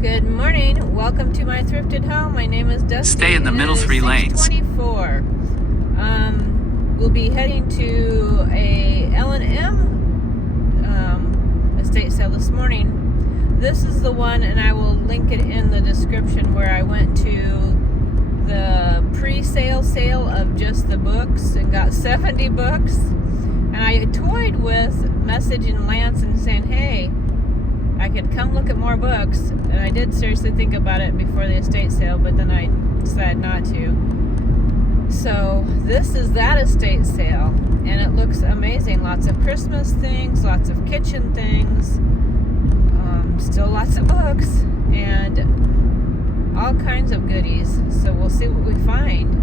Good morning. Welcome to my thrifted home. My name is Dusti. Stay in the middle 3 lanes. 624. We'll be heading to a L&M estate sale this morning. This is the one, and I will link it in the description, where I went to the pre-sale sale of just the books and got 70 books. And I toyed with messaging Lance and saying, hey, I could come look at more books, and I did seriously think about it before the estate sale, but then I decided not to. So this is that estate sale, and it looks amazing. Lots of Christmas things, lots of kitchen things, still lots of books, and all kinds of goodies. So we'll see what we find.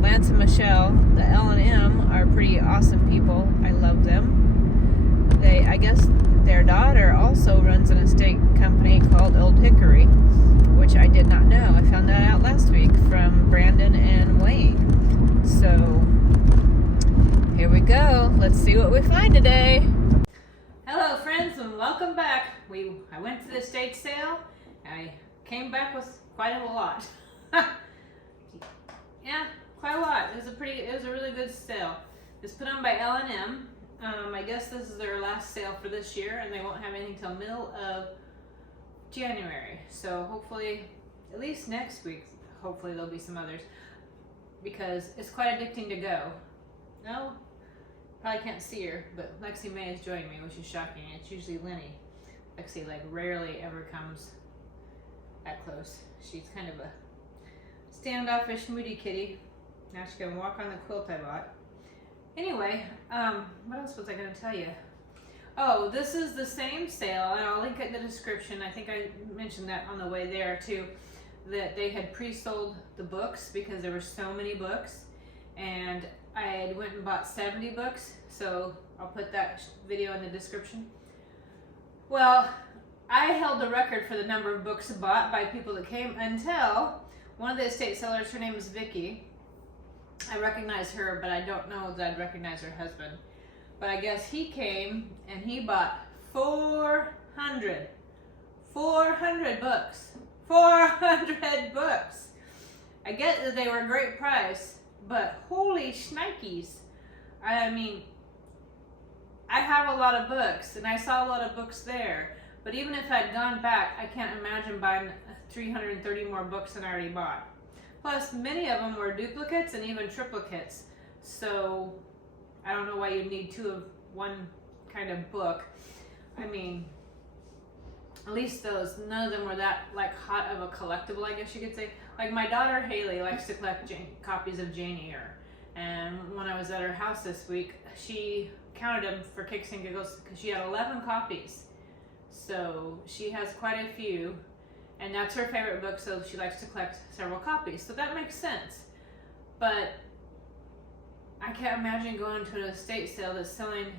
Lance and Michelle, the L&M, are pretty awesome people. I love them. I guess their daughter also runs an estate company called Old Hickory, which I did not know. I found that out last week from Brandon and Wayne. So here we go. Let's see what we find today. Hello friends, and welcome back. I went to the estate sale. I came back with quite a lot. Yeah, quite a lot. It was a really good sale. It's put on by L&M. I guess this is their last sale for this year, and they won't have anything till middle of January. So hopefully, at least next week, hopefully there'll be some others, because it's quite addicting to go. No, probably can't see her, but Lexi May has joined me, which is shocking. It's usually Lenny. Lexi rarely ever comes that close. She's kind of a standoffish, moody kitty. Now she's gonna walk on the quilt I bought. Anyway, what else was I going to tell you? Oh, this is the same sale, and I'll link it in the description. I think I mentioned that on the way there too, that they had pre-sold the books because there were so many books, and I had went and bought 70 books, so I'll put that video in the description. Well, I held the record for the number of books bought by people that came until one of the estate sellers, her name is Vicky. I recognize her, but I don't know that I'd recognize her husband. But I guess he came and he bought 400 books. 400 books. I get that they were a great price, but holy shnikes. I mean, I have a lot of books, and I saw a lot of books there. But even if I'd gone back, I can't imagine buying 330 more books than I already bought. Plus, many of them were duplicates and even triplicates. So, I don't know why you'd need two of one kind of book. I mean, at least those, none of them were that hot of a collectible, I guess you could say. Like my daughter Haley likes to collect copies of Jane Eyre. And when I was at her house this week, she counted them for kicks and giggles because she had 11 copies. So, she has quite a few. And that's her favorite book, so she likes to collect several copies. So that makes sense. But I can't imagine going to an estate sale that's selling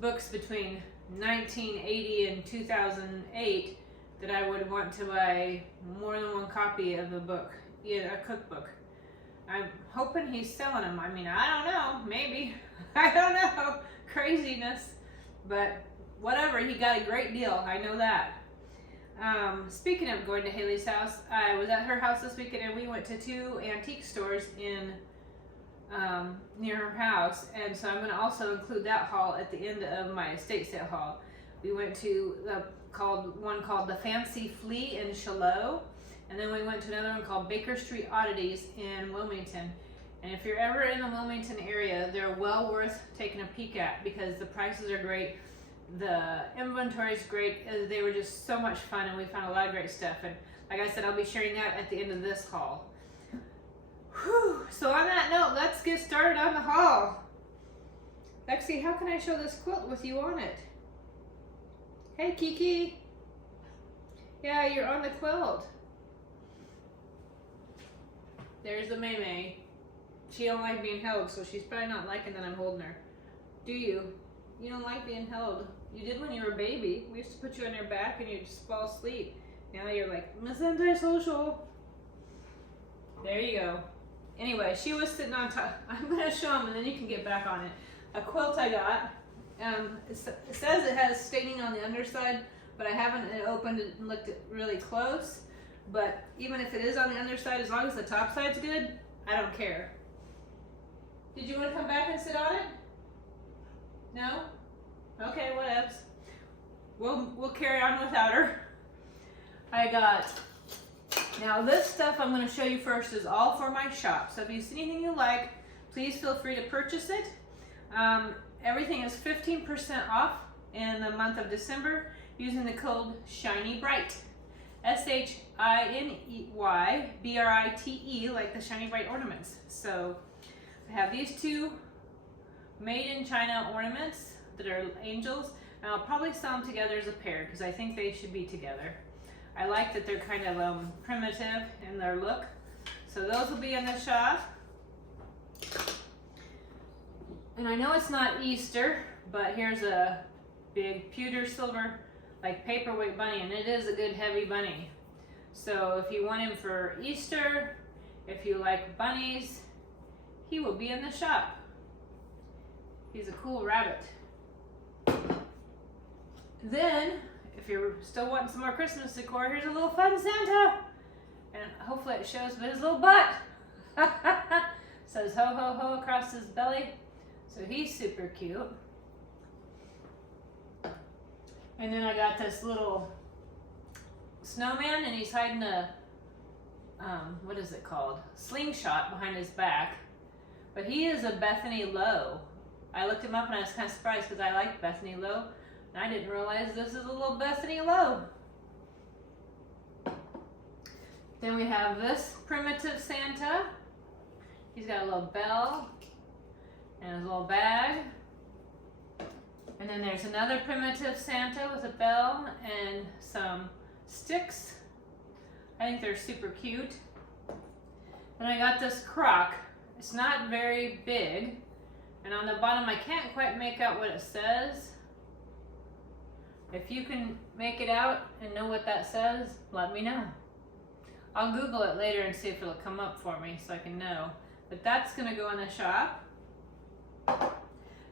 books between 1980 and 2008 that I would want to buy more than one copy of a book, a cookbook. I'm hoping he's selling them. I mean, I don't know. Maybe. I don't know. Craziness. But whatever. He got a great deal. I know that. Speaking of going to Haley's house, I was at her house this weekend, and we went to 2 antique stores in near her house, and so I'm going to also include that haul at the end of my estate sale haul. We went to one called the Fancy Flea in Shiloh, and then we went to another one called Baker Street Oddities in Wilmington. And if you're ever in the Wilmington area, they're well worth taking a peek at because the prices are great. The inventory is great. They were just so much fun, and we found a lot of great stuff. And like I said, I'll be sharing that at the end of this haul. Whew. So on that note, let's get started on the haul. Lexi, how can I show this quilt with you on it? Hey, Kiki. Yeah, you're on the quilt. There's the May. She don't like being held, so she's probably not liking that I'm holding her. Do you? You don't like being held. You did when you were a baby. We used to put you on your back and you'd just fall asleep. Now you're like, Miss Antisocial. There you go. Anyway, she was sitting on top. I'm going to show them and then you can get back on it. A quilt I got. It says it has staining on the underside, but I haven't opened it and looked at really close. But even if it is on the underside, as long as the top side's good, I don't care. Did you want to come back and sit on it? No? Okay, whatevs. We'll carry on without her. Now this stuff I'm going to show you first is all for my shop. So if you see anything you like, please feel free to purchase it. Everything is 15% off in the month of December using the code SHINYBRIGHT. SHINYBRITE, like the shiny bright ornaments. So I have these two made in China ornaments that are angels, and I'll probably sell them together as a pair because I think they should be together. I like that they're kind of primitive in their look. So those will be in the shop. And I know it's not Easter, but here's a big pewter silver like paperweight bunny, and it is a good heavy bunny. So if you want him for Easter, if you like bunnies, he will be in the shop. He's a cool rabbit. Then, if you're still wanting some more Christmas decor, here's a little fun Santa. And hopefully it shows his little butt. Says ho ho ho across his belly. So he's super cute. And then I got this little snowman, and he's hiding a, what is it called? Slingshot behind his back. But he is a Bethany Lowe. I looked him up and I was kind of surprised because I like Bethany Lowe. And I didn't realize this is a little Bethany Lowe. Then we have this primitive Santa. He's got a little bell and his little bag. And then there's another primitive Santa with a bell and some sticks. I think they're super cute. And I got this crock. It's not very big. And on the bottom, I can't quite make out what it says. If you can make it out and know what that says, let me know. I'll Google it later and see if it'll come up for me so I can know. But that's gonna go in the shop.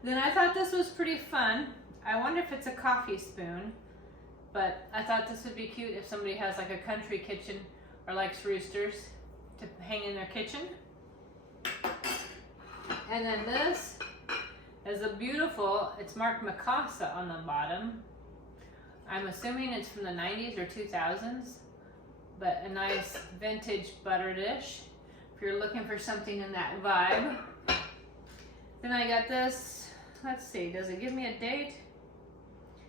Then I thought this was pretty fun. I wonder if it's a coffee spoon, but I thought this would be cute if somebody has like a country kitchen or likes roosters to hang in their kitchen. And then this is a beautiful, it's marked Mikasa on the bottom. I'm assuming it's from the 90s or 2000s, but a nice vintage butter dish if you're looking for something in that vibe. Then I got this, let's see, does it give me a date?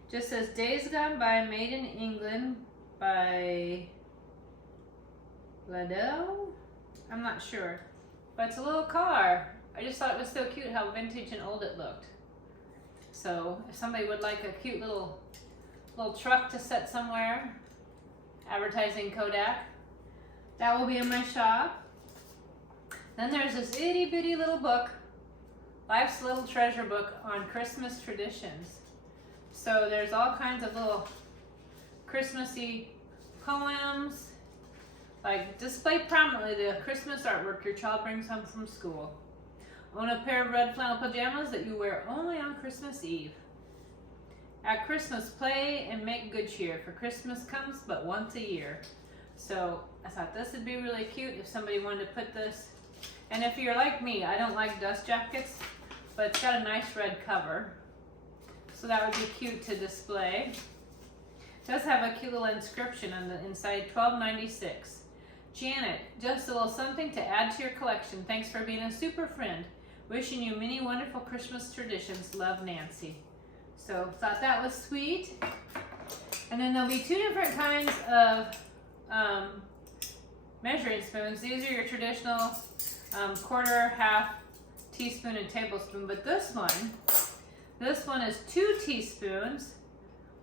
Just says Days Gone By, made in England by Liddell? I'm not sure, but it's a little car. I just thought it was so cute how vintage and old it looked. So if somebody would like a cute little truck to set somewhere, advertising Kodak, that will be in my shop. Then there's this itty bitty little book, Life's Little Treasure Book on Christmas Traditions. So there's all kinds of little Christmassy poems, like display prominently the Christmas artwork your child brings home from school. Own a pair of red flannel pajamas that you wear only on Christmas Eve. At Christmas, play and make good cheer, for Christmas comes but once a year. So I thought this would be really cute if somebody wanted to put this. And if you're like me, I don't like dust jackets, but it's got a nice red cover. So that would be cute to display. It does have a cute little inscription on the inside, $12.96. Janet, just a little something to add to your collection. Thanks for being a super friend. Wishing you many wonderful Christmas traditions. Love, Nancy. So thought that was sweet. And then there'll be two different kinds of measuring spoons. These are your traditional quarter, half, teaspoon, and tablespoon. But this one is 2 teaspoons,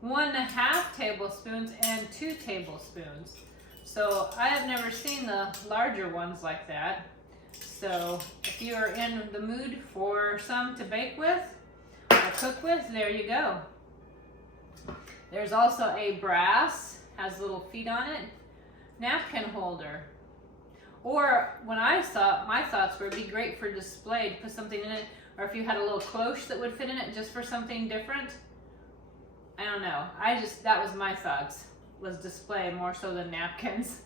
1.5 tablespoons, and 2 tablespoons. So I have never seen the larger ones like that. So if you're in the mood for some to bake with or cook with, there you go. There's also a brass, has little feet on it, napkin holder. Or when I saw it, my thoughts were it'd be great for display to put something in it, or if you had a little cloche that would fit in it just for something different. I don't know. That was my thoughts, was display more so than napkins.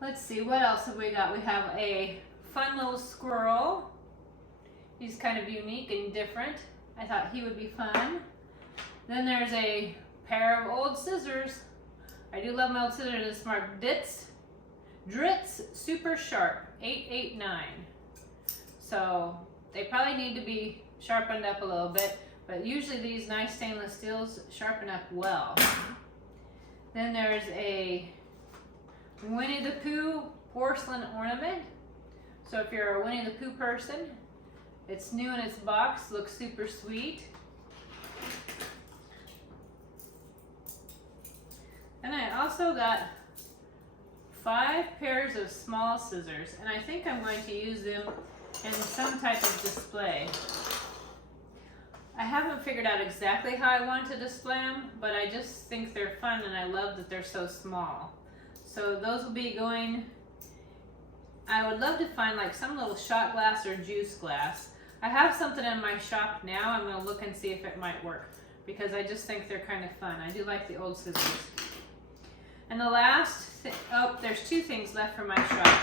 Let's see, what else have we got? We have a fun little squirrel. He's kind of unique and different. I thought he would be fun. Then there's a pair of old scissors. I do love my old scissors. It's marked Dritz Super Sharp 889. So they probably need to be sharpened up a little bit, but usually these nice stainless steels sharpen up well. Then there's a Winnie the Pooh porcelain ornament. So if you're a Winnie the Pooh person, it's new in its box, looks super sweet. And I also got 5 pairs of small scissors, and I think I'm going to use them in some type of display. I haven't figured out exactly how I want to display them, but I just think they're fun and I love that they're so small. So those will be going, I would love to find like some little shot glass or juice glass. I have something in my shop now. I'm going to look and see if it might work because I just think they're kind of fun. I do like the old scissors. And the last, there's 2 things left for my shop.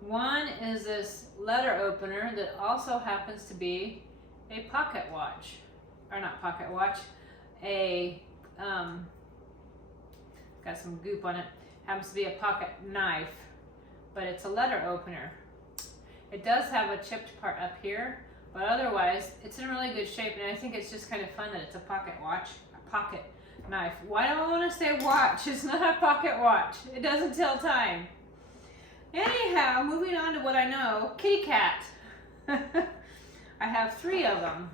One is this letter opener that also happens to be a pocket watch. Or not pocket watch, got some goop on it. Happens to be a pocket knife, but it's a letter opener. It does have a chipped part up here, but otherwise it's in really good shape, and I think it's just kind of fun that it's a pocket watch, a pocket knife. Why do I want to say watch? It's not a pocket watch. It doesn't tell time. Anyhow, moving on to what I know, kitty cat. I have 3 of them.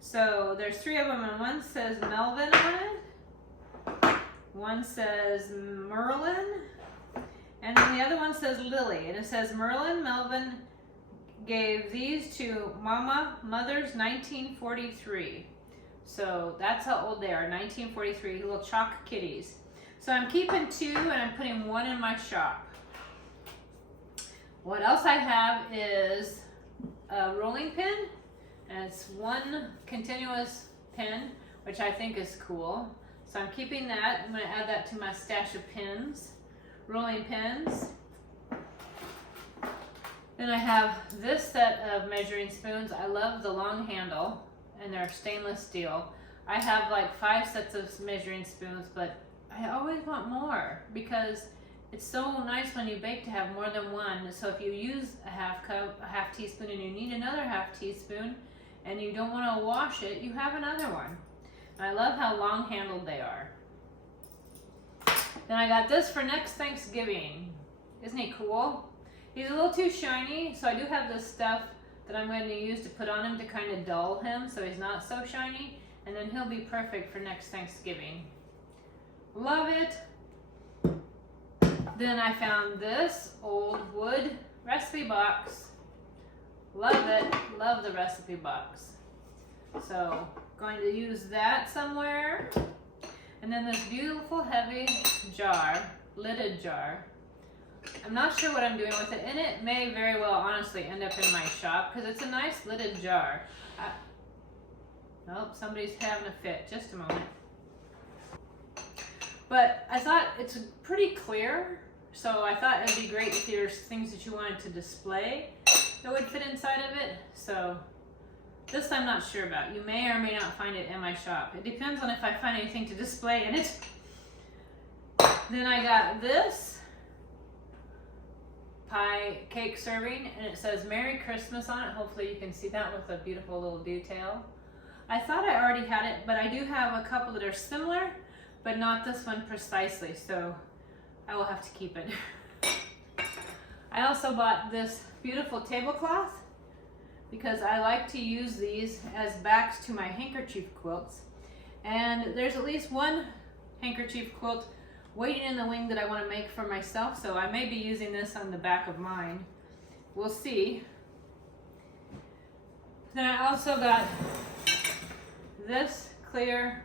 So there's 3 of them, and one says Melvin on it, one says Merlin, and then the other one says Lily. And it says Melvin gave these to Mother's 1943. So that's how old they are, 1943, little chalk kitties. So I'm keeping 2 and I'm putting 1 in my shop. What else I have is a rolling pin, and it's 1 continuous pin, which I think is cool. So I'm keeping that. I'm going to add that to my stash of pins, rolling pins. Then I have this set of measuring spoons. I love the long handle, and they're stainless steel. I have like 5 sets of measuring spoons, but I always want more because it's so nice when you bake to have more than one. So if you use a half cup, a half teaspoon, and you need another half teaspoon, and you don't want to wash it, you have another one. And I love how long handled they are. Then I got this for next Thanksgiving. Isn't he cool? He's a little too shiny, so I do have this stuff that I'm going to use to put on him to kind of dull him so he's not so shiny, and then he'll be perfect for next Thanksgiving. Love it. Then I found this old wood recipe box. Love it. Love the recipe box. So going to use that somewhere. And then this beautiful heavy jar, lidded jar. I'm not sure what I'm doing with it, and it may very well honestly end up in my shop because it's a nice lidded jar. Oh, somebody's having a fit. Just a moment. But I thought it's pretty clear, so I thought it'd be great if there's things that you wanted to display that would fit inside of it. So this I'm not sure about. You may or may not find it in my shop. It depends on if I find anything to display in it. Then I got this pie cake serving, and it says Merry Christmas on it. Hopefully you can see that with a beautiful little detail. I thought I already had it, but I do have a couple that are similar, but not this one precisely, so I will have to keep it. I also bought this beautiful tablecloth because I like to use these as backs to my handkerchief quilts. And there's at least one handkerchief quilt waiting in the wing that I want to make for myself, so I may be using this on the back of mine. We'll see. Then I also got this clear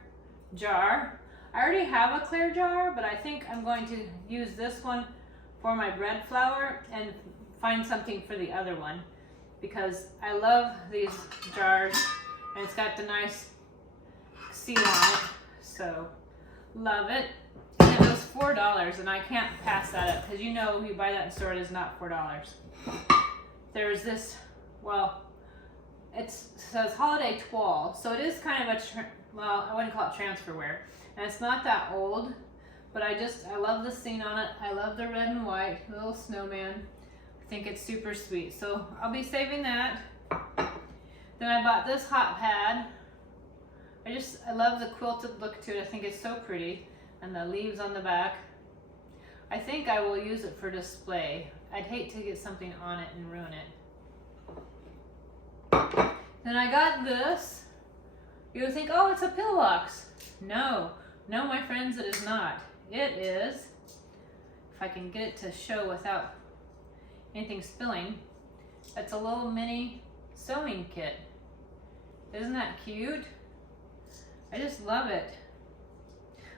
jar. I already have a clear jar, but I think I'm going to use this one for my bread flour and find something for the other one. because I love these jars, and it's got the nice seal on it, so love it. And it was $4, and I can't pass that up, because you know you buy that in store, it is not $4. There's this, well, it says Holiday Toile, so it is kind of a, well, I wouldn't call it transferware, and it's not that old, but I love the scene on it. I love the red and white little snowman. I think it's super sweet, so I'll be saving that. Then I bought this hot pad. I love the quilted look to it. I think it's so pretty, and the leaves on the back. I think I will use it for display. I'd hate to get something on it and ruin it. Then I got this. You would think, oh, it's a pillbox. No, my friends, it is not. It is, if I can get it to show without anything spilling, it's a little mini sewing kit. Isn't that cute? I just love it.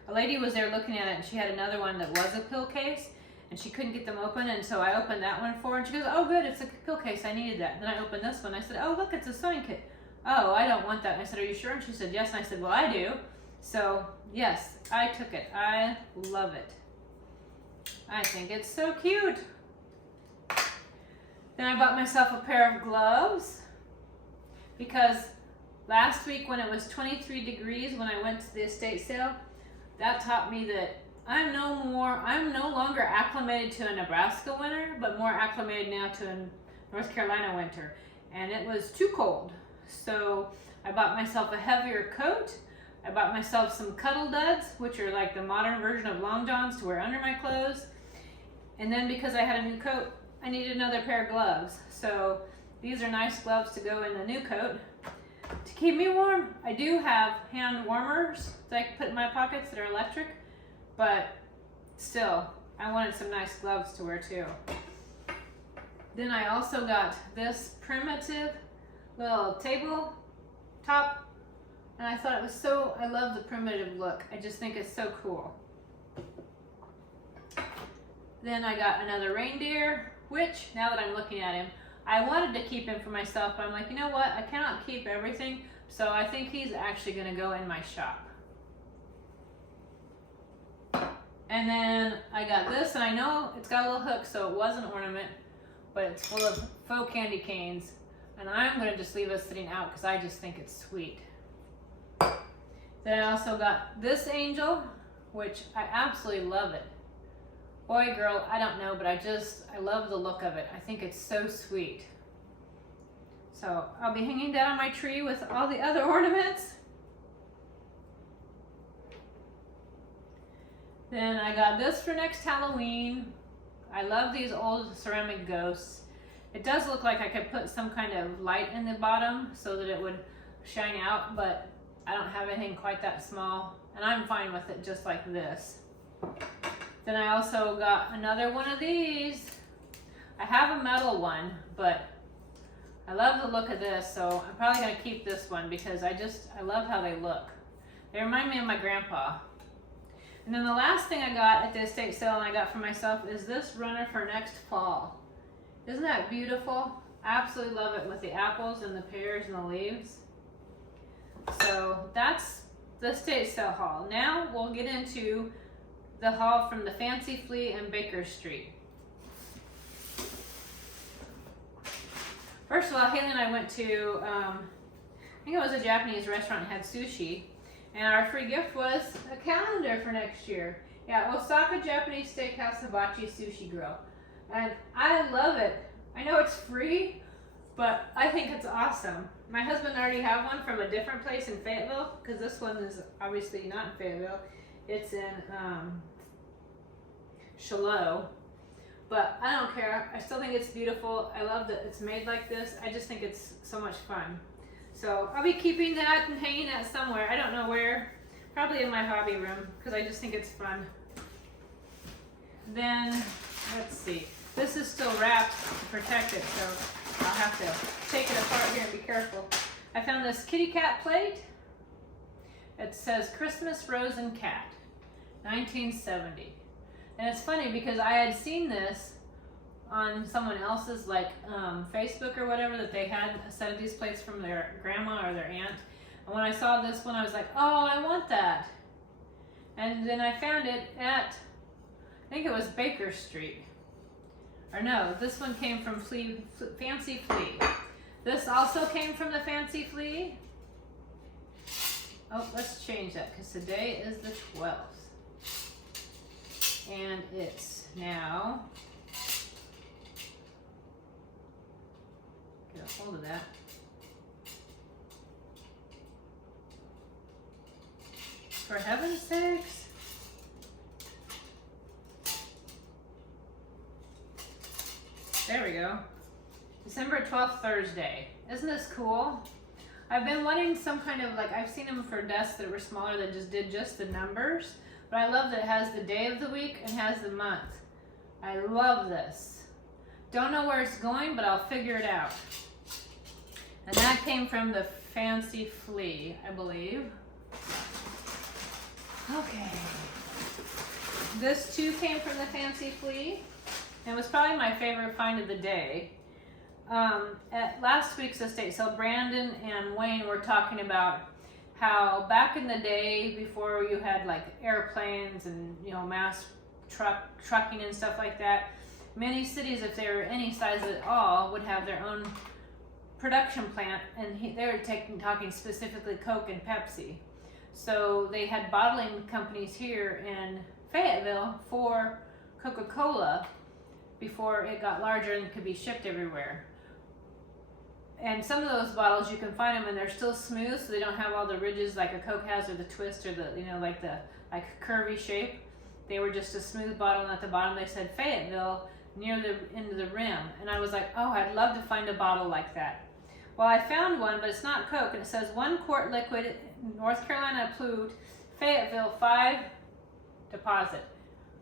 A lady was there looking at it, and she had another one that was a pill case, and she couldn't get them open, and so I opened that one for her, and she goes, oh good, it's a pill case, I needed that. And then I opened this one, I said, oh look, it's a sewing kit. Oh, I don't want that. And I said, are you sure? And she said, yes. And I said, well, I do. So yes, I took it. I love it. I think it's so cute. Then I bought myself a pair of gloves, because last week when it was 23 degrees when I went to the estate sale, that taught me that I'm no longer acclimated to a Nebraska winter, but more acclimated now to a North Carolina winter. And it was too cold. So I bought myself a heavier coat. I bought myself some cuddle duds, which are like the modern version of long johns to wear under my clothes. And then because I had a new coat, I needed another pair of gloves. So these are nice gloves to go in the new coat to keep me warm. I do have hand warmers that I can put in my pockets that are electric, but still, I wanted some nice gloves to wear too. Then I also got this primitive little table top, and I thought it was I love the primitive look. I just think it's so cool. Then I got another reindeer, which now that I'm looking at him, I wanted to keep him for myself, but I'm like, you know what? I cannot keep everything, so I think he's actually gonna go in my shop. And then I got this, and I know it's got a little hook, so it was an ornament, but it's full of faux candy canes. And I'm going to just leave it sitting out because I just think it's sweet. Then I also got this angel, which I absolutely love it. Boy, girl, I don't know, but I love the look of it. I think it's so sweet. So I'll be hanging that on my tree with all the other ornaments. Then I got this for next Halloween. I love these old ceramic ghosts. It does look like I could put some kind of light in the bottom so that it would shine out, but I don't have anything quite that small, and I'm fine with it just like this. Then I also got another one of these. I have a metal one, but I love the look of this, so I'm probably going to keep this one because I love how they look. They remind me of my grandpa. And then the last thing I got at the estate sale and I got for myself is this runner for next fall. Isn't that beautiful? I absolutely love it with the apples and the pears and the leaves. So that's the estate sale haul. Now we'll get into the haul from the Fancy Flea and Baker Street. First of all, Haley and I went to, I think it was a Japanese restaurant and had sushi. And our free gift was a calendar for next year. Yeah, Osaka Japanese Steakhouse Hibachi Sushi Grill. And I love it. I know it's free, but I think it's awesome. My husband already have one from a different place in Fayetteville, because this one is obviously not in Fayetteville. It's in Shiloh. But I don't care. I still think it's beautiful. I love that it's made like this. I just think it's so much fun. So I'll be keeping that and hanging that somewhere. I don't know where. Probably in my hobby room, because I just think it's fun. Then, let's see. This is still wrapped to protect it, so I'll have to take it apart here and be careful. I found this kitty cat plate. It says Christmas Rose and Cat, 1970. And it's funny because I had seen this on someone else's like Facebook or whatever that they had a set of these plates from their grandma or their aunt. And when I saw this one, I was like, oh, I want that. And then I found it at, I think it was Baker Street. Or no, this one came from Fancy Flea. This also came from the Fancy Flea. Oh, let's change that because today is the 12th. And it's now, get a hold of that. For heaven's sakes. There we go. December 12th, Thursday. Isn't this cool? I've been wanting some kind of, like, I've seen them for desks that were smaller that just did just the numbers. But I love that it has the day of the week and has the month. I love this. Don't know where it's going, but I'll figure it out. And that came from the Fancy Flea, I believe. Okay. This too came from the Fancy Flea. It was probably my favorite find of the day. At last week's estate sale, Brandon and Wayne were talking about how back in the day, before you had like airplanes and, you know, mass trucking and stuff like that, many cities, if they were any size at all, would have their own production plant, and they were talking specifically Coke and Pepsi. So they had bottling companies here in Fayetteville for Coca-Cola before it got larger and could be shipped everywhere. And some of those bottles, you can find them and they're still smooth, so they don't have all the ridges like a Coke has, or the twist, or the, you know, like the curvy shape. They were just a smooth bottle, and at the bottom they said Fayetteville near the end of the rim. And I was like, oh, I'd love to find a bottle like that. Well, I found one, but it's not Coke, and it says 1 quart liquid, North Carolina approved, Fayetteville 5 deposit.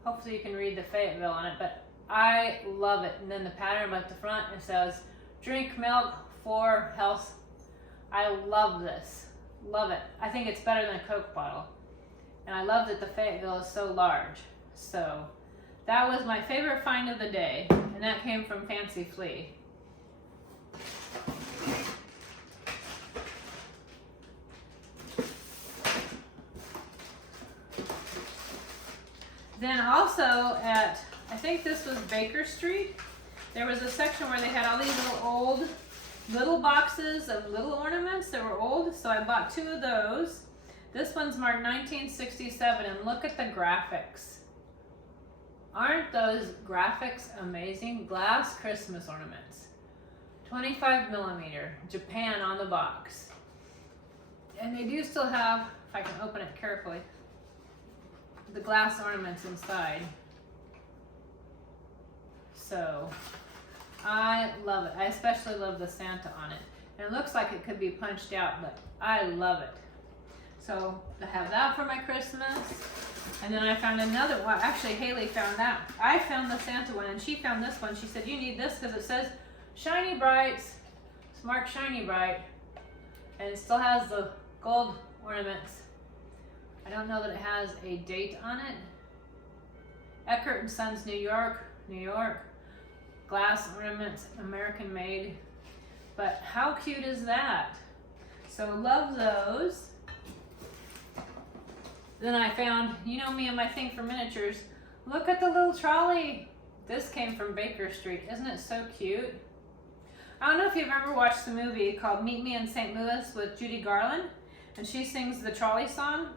Hopefully you can read the Fayetteville on it, but I love it. And then the pattern at the front, it says drink milk for health. I love this. Love it. I think it's better than a Coke bottle. And I love that the Fayetteville is so large. So that was my favorite find of the day, and that came from Fancy Flea. Then also at, I think this was Baker Street, there was a section where they had all these little boxes of little ornaments that were old, so I bought 2 of those. This one's marked 1967, and look at the graphics. Aren't those graphics amazing? Glass Christmas ornaments. 25 millimeter, Japan on the box. And they do still have, if I can open it carefully, the glass ornaments inside. So I love it. I especially love the Santa on it. And it looks like it could be punched out, but I love it. So I have that for my Christmas. And then I found another one. Actually, Haley found that. I found the Santa one, and she found this one. She said, you need this because it says Shiny Brights. It's marked Shiny Bright. And it still has the gold ornaments. I don't know that it has a date on it. Eckert & Sons, New York, New York. Glass ornaments, American made. But how cute is that? So love those. Then I found, you know me and my thing for miniatures. Look at the little trolley. This came from Baker Street. Isn't it so cute? I don't know if you've ever watched the movie called Meet Me in St. Louis with Judy Garland, and she sings the trolley song.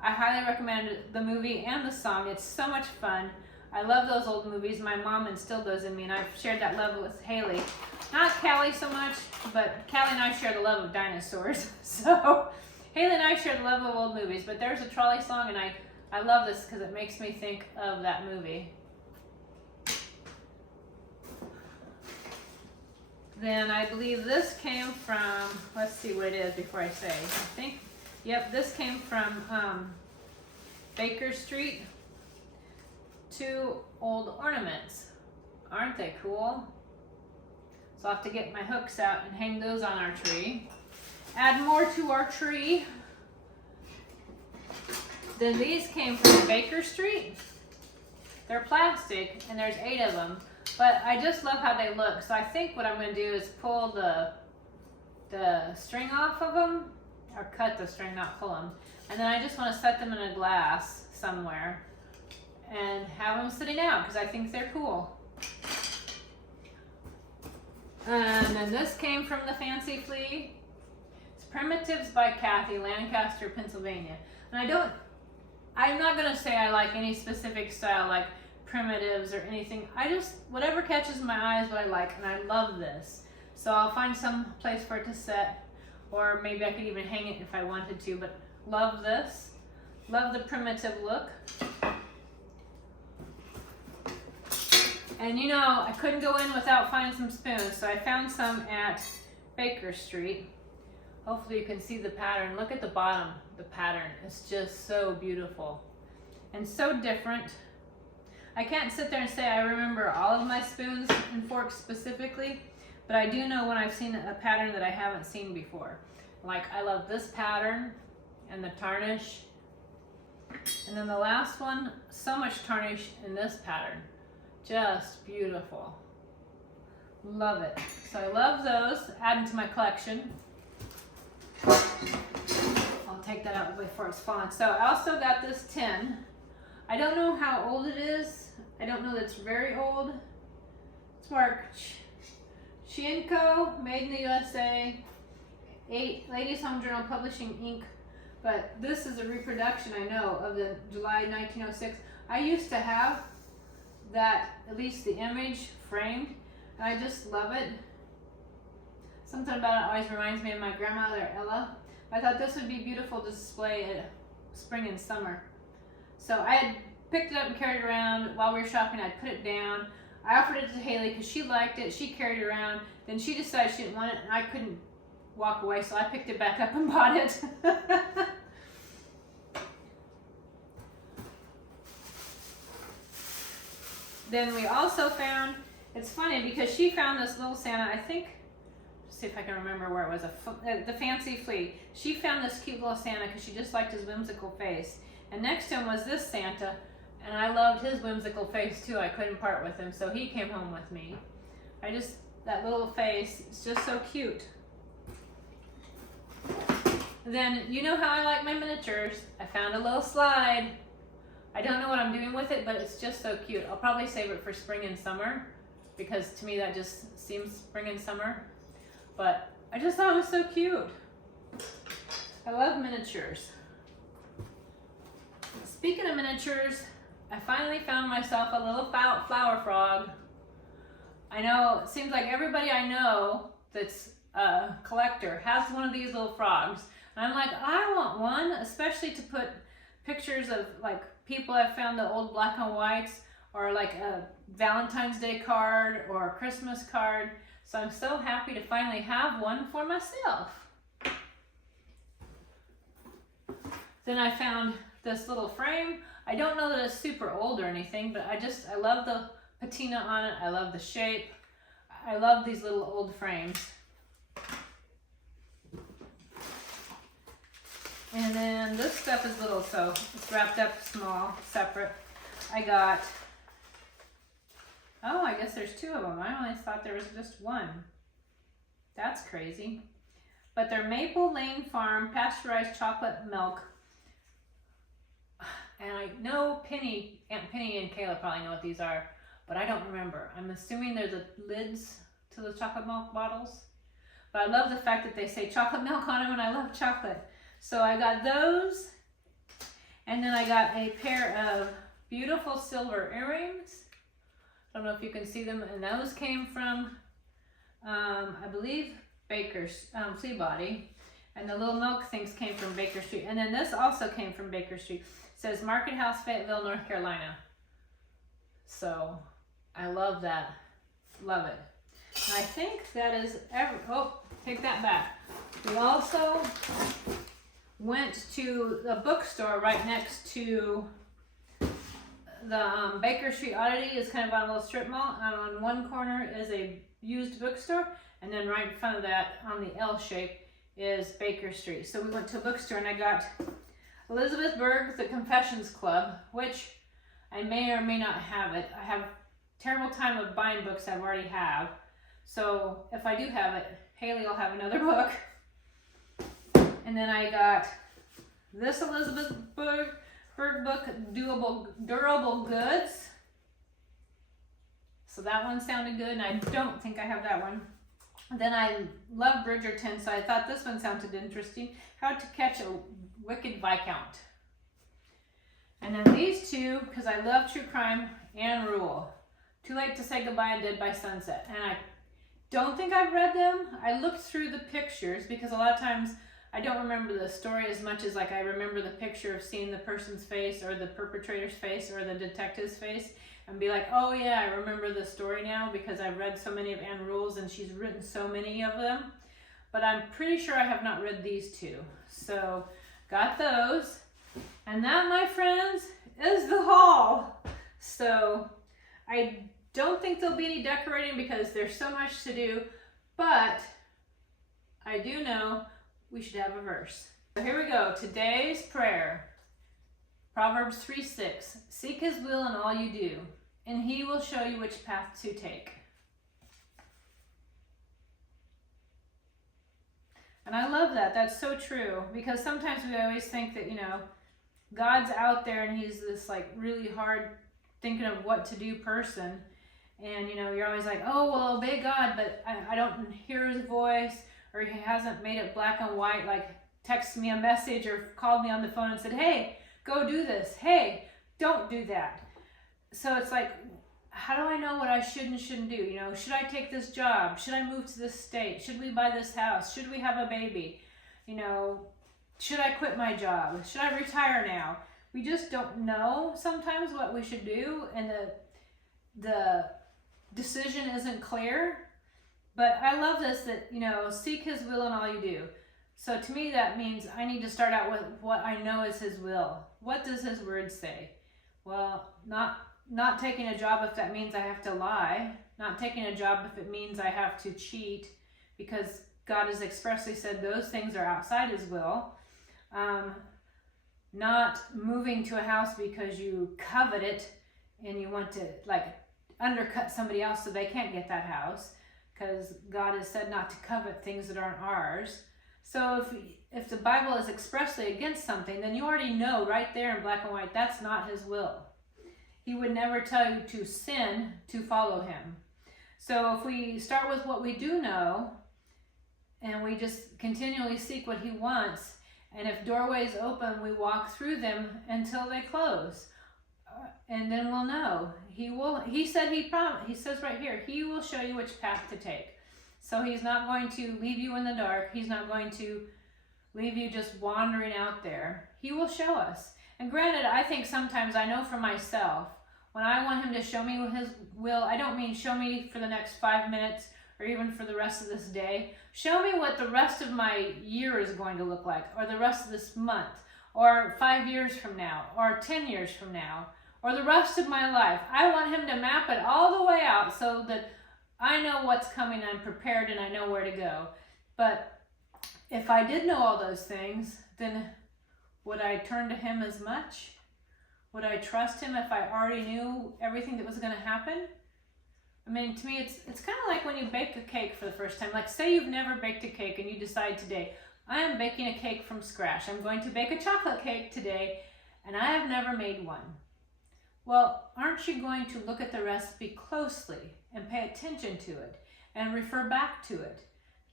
I highly recommend the movie and the song. It's so much fun. I love those old movies. My mom instilled those in me, and I've shared that love with Haley. Not Callie so much, but Callie and I share the love of dinosaurs. So Haley and I share the love of old movies, but there's a trolley song, and I love this because it makes me think of that movie. Then I believe this came from, let's see what it is before I say. I think, yep, this came from Baker Street. 2 old ornaments. Aren't they cool? So I'll have to get my hooks out and hang those on our tree. Add more to our tree. Then these came from Baker Street. They're plastic, and there's 8 of them. But I just love how they look. So I think what I'm going to do is pull the string off of them, or cut the string, not pull them. And then I just want to set them in a glass somewhere and have them sitting out because I think they're cool. And then this came from the Fancy Flea. It's Primitives by Kathy, Lancaster, Pennsylvania. And I'm not going to say I like any specific style like Primitives or anything. I just, whatever catches my eye is what I like, and I love this. So I'll find some place for it to set, or maybe I could even hang it if I wanted to, but love this. Love the primitive look. And you know, I couldn't go in without finding some spoons, so I found some at Baker Street. Hopefully you can see the pattern. Look at the bottom, the pattern. It's just so beautiful and so different. I can't sit there and say I remember all of my spoons and forks specifically, but I do know when I've seen a pattern that I haven't seen before. Like, I love this pattern and the tarnish. And then the last one, so much tarnish in this pattern. Just beautiful. Love it. So I love those, add them to my collection. I'll take that out before it's falling. So I also got this tin. I don't know how old it is. I don't know that it's very old. It's marked Shinko, made in the USA, 8 Ladies Home Journal Publishing Inc. But this is a reproduction, I know, of the July 1906. I used to have that, at least the image framed, and I just love it. Something about it always reminds me of my grandmother Ella. I thought this would be beautiful to display at spring and summer. So I had picked it up and carried it around while we were shopping. I put it down. I offered it to Haley because she liked it. She carried it around. Then she decided she didn't want it, and I couldn't walk away, so I picked it back up and bought it. Then we also found, it's funny because she found this little Santa, I think, let's see if I can remember where it was, the Fancy Flea. She found this cute little Santa because she just liked his whimsical face. And next to him was this Santa, and I loved his whimsical face too. I couldn't part with him, so he came home with me. That little face, it's just so cute. Then, you know how I like my miniatures. I found a little slide. I don't know what I'm doing with it, but it's just so cute. I'll probably save it for spring and summer, because to me that just seems spring and summer. But I just thought it was so cute. I love miniatures. Speaking of miniatures, I finally found myself a little flower frog. I know, it seems like everybody I know that's a collector has one of these little frogs. And I'm like, I want one, especially to put pictures of like people I've found, the old black and whites, or like a Valentine's Day card or a Christmas card. So I'm so happy to finally have one for myself. Then I found this little frame. I don't know that it's super old or anything, but I love the patina on it. I love the shape. I love these little old frames. And then this stuff is little, so it's wrapped up small, separate. I got, oh, I guess there's 2 of them. I always thought there was just 1. That's crazy. But they're Maple Lane Farm pasteurized chocolate milk. And I know Aunt Penny and Kayla probably know what these are, but I don't remember. I'm assuming they're the lids to the chocolate milk bottles. But I love the fact that they say chocolate milk on them, and I love chocolate. So I got those, and then I got a pair of beautiful silver earrings. I don't know if you can see them, and those came from, I believe, Baker's Flea Body. And the little milk things came from Baker Street. And then this also came from Baker Street. It says Market House, Fayetteville, North Carolina. So I love that. Love it. And I think that is oh, take that back. We also went to the bookstore right next to the Baker Street Oddity. Is kind of on a little strip mall. And on one corner is a used bookstore, and then right in front of that on the L shape is Baker Street. So we went to a bookstore, and I got Elizabeth Berg's The Confessions Club, which I may or may not have it. I have terrible time of buying books I already have. So if I do have it, Haley will have another book. And then I got this Elizabeth Berg book, Durable Goods. So that one sounded good, and I don't think I have that one. Then I love Bridgerton, so I thought this one sounded interesting. How to Catch a Wicked Viscount. And then these two, because I love true crime, and Rule. Too Late to Say Goodbye and Dead by Sunset. And I don't think I've read them. I looked through the pictures because a lot of times I don't remember the story as much as like I remember the picture of seeing the person's face or the perpetrator's face or the detective's face and be like, oh yeah, I remember the story now because I've read so many of Anne Rule's and she's written so many of them. But I'm pretty sure I have not read these two. So got those. And that, my friends, is the haul. So I don't think there'll be any decorating because there's so much to do, but I do know we should have a verse. So here we go. Today's prayer. Proverbs 3:6. Seek his will in all you do, and he will show you which path to take. And I love that. That's so true, because sometimes we always think that, God's out there and he's this like really hard thinking of what to do person. And, you're always like, oh, well, obey God, but I don't hear his voice, or he hasn't made it black and white, like texted me a message or called me on the phone and said, hey, go do this. Hey, don't do that. So it's like, how do I know what I should and shouldn't do? Should I take this job? Should I move to this state? Should we buy this house? Should we have a baby? Should I quit my job? Should I retire now? We just don't know sometimes what we should do, and the decision isn't clear. But I love this, that, seek his will in all you do. So to me, that means I need to start out with what I know is his will. What does his word say? Well, not taking a job if that means I have to lie. Not taking a job if it means I have to cheat, because God has expressly said those things are outside his will. Not moving to a house because you covet it and you want to undercut somebody else so they can't get that house, because God has said not to covet things that aren't ours. So if the Bible is expressly against something, then you already know right there in black and white that's not his will. He would never tell you to sin to follow him. So if we start with what we do know, and we just continually seek what he wants, and if doorways open, we walk through them until they close. And then we'll know. He says right here, he will show you which path to take. So he's not going to leave you in the dark. He's not going to leave you just wandering out there. He will show us. And granted, I think sometimes I know for myself, when I want him to show me his will, I don't mean show me for the next 5 minutes or even for the rest of this day. Show me what the rest of my year is going to look like, or the rest of this month, or 5 years from now, or 10 years from now, or the rest of my life. I want him to map it all the way out so that I know what's coming, I'm prepared, and I know where to go. But if I did know all those things, then would I turn to him as much? Would I trust him if I already knew everything that was going to happen? I mean, to me, it's kind of like when you bake a cake for the first time. Like, say you've never baked a cake and you decide today, I am baking a cake from scratch. I'm going to bake a chocolate cake today, and I have never made one. Well, aren't you going to look at the recipe closely and pay attention to it and refer back to it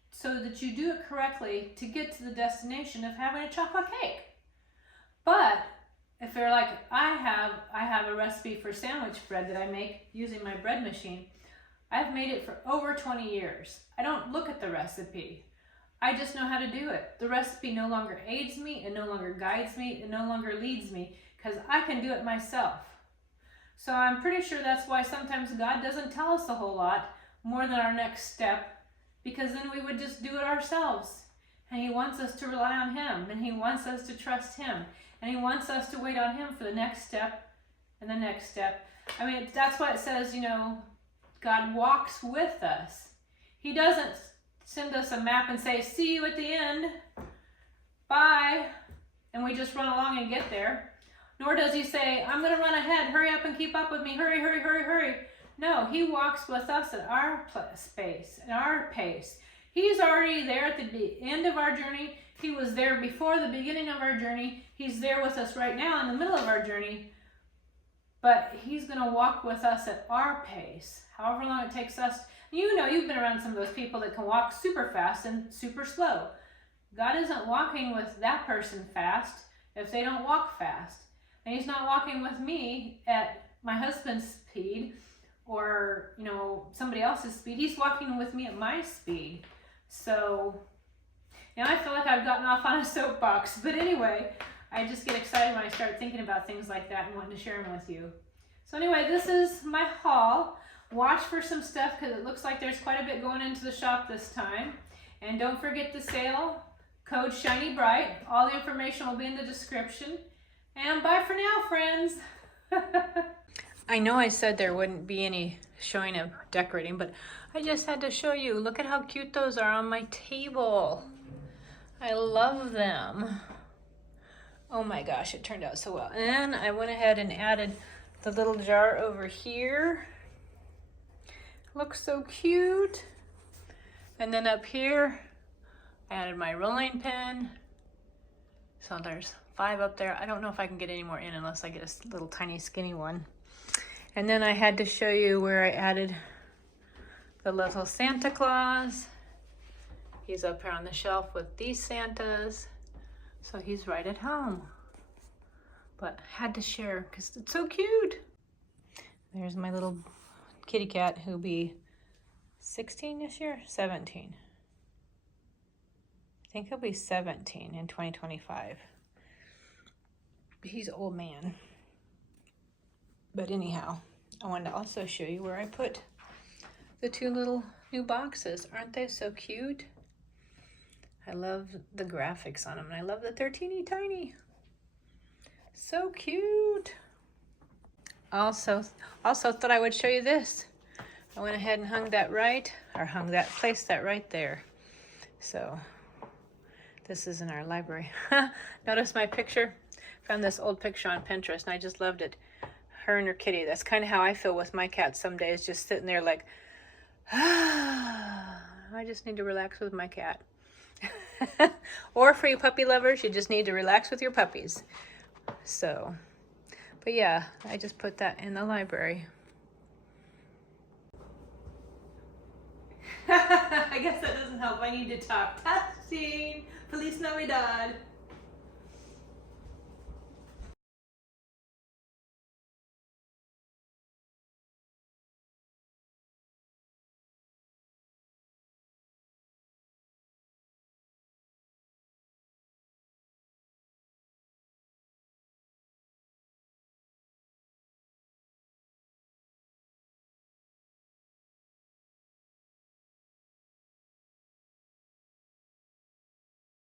so that you do it correctly to get to the destination of having a chocolate cake? But if they're like, I have a recipe for sandwich bread that I make using my bread machine. I've made it for over 20 years. I don't look at the recipe. I just know how to do it. The recipe no longer aids me, it no longer guides me, it no longer leads me, because I can do it myself. So I'm pretty sure that's why sometimes God doesn't tell us a whole lot more than our next step, because then we would just do it ourselves. And he wants us to rely on him, and he wants us to trust him, and he wants us to wait on him for the next step and the next step. I mean, that's why it says, God walks with us. He doesn't send us a map and say, see you at the end, bye, and we just run along and get there. Nor does he say, I'm going to run ahead, hurry up and keep up with me, hurry, hurry, hurry, hurry. No, he walks with us at our space, at our pace. He's already there at the end of our journey. He was there before the beginning of our journey. He's there with us right now in the middle of our journey. But he's going to walk with us at our pace, however long it takes us. You know, you've been around some of those people that can walk super fast and super slow. God isn't walking with that person fast if they don't walk fast. And he's not walking with me at my husband's speed or, you know, somebody else's speed. He's walking with me at my speed. So, you know, I feel like I've gotten off on a soapbox. But anyway, I just get excited when I start thinking about things like that and wanting to share them with you. So anyway, this is my haul. Watch for some stuff because it looks like there's quite a bit going into the shop this time. And don't forget the sale, code ShinyBright. All the information will be in the description. And bye for now, friends. I know I said there wouldn't be any showing of decorating, but I just had to show you. Look at how cute those are on my table. I love them. Oh my gosh, it turned out so well. And I went ahead and added the little jar over here. Looks so cute. And then up here, I added my rolling pin. So there's 5 up there. I don't know if I can get any more in unless I get a little tiny skinny one. And then I had to show you where I added the little Santa Claus. He's up here on the shelf with these Santas. So he's right at home. But had to share because it's so cute. There's my little kitty cat who'll be 16 this year, 17. I think he'll be 17 in 2025. He's an old man. But anyhow, I wanted to also show you where I put the 2 little new boxes. Aren't they so cute? I love the graphics on them, and I love that they're teeny tiny. So cute. Also thought I would show you this. I went ahead and placed that right there. So this is in our library. Notice my picture? Found this old picture on Pinterest, and I just loved it. Her and her kitty. That's kind of how I feel with my cat some days, just sitting there like, I just need to relax with my cat. Or for you puppy lovers, you just need to relax with your puppies. So, but yeah, I just put that in the library. I guess that doesn't help. I need to talk. Testing. Feliz Navidad.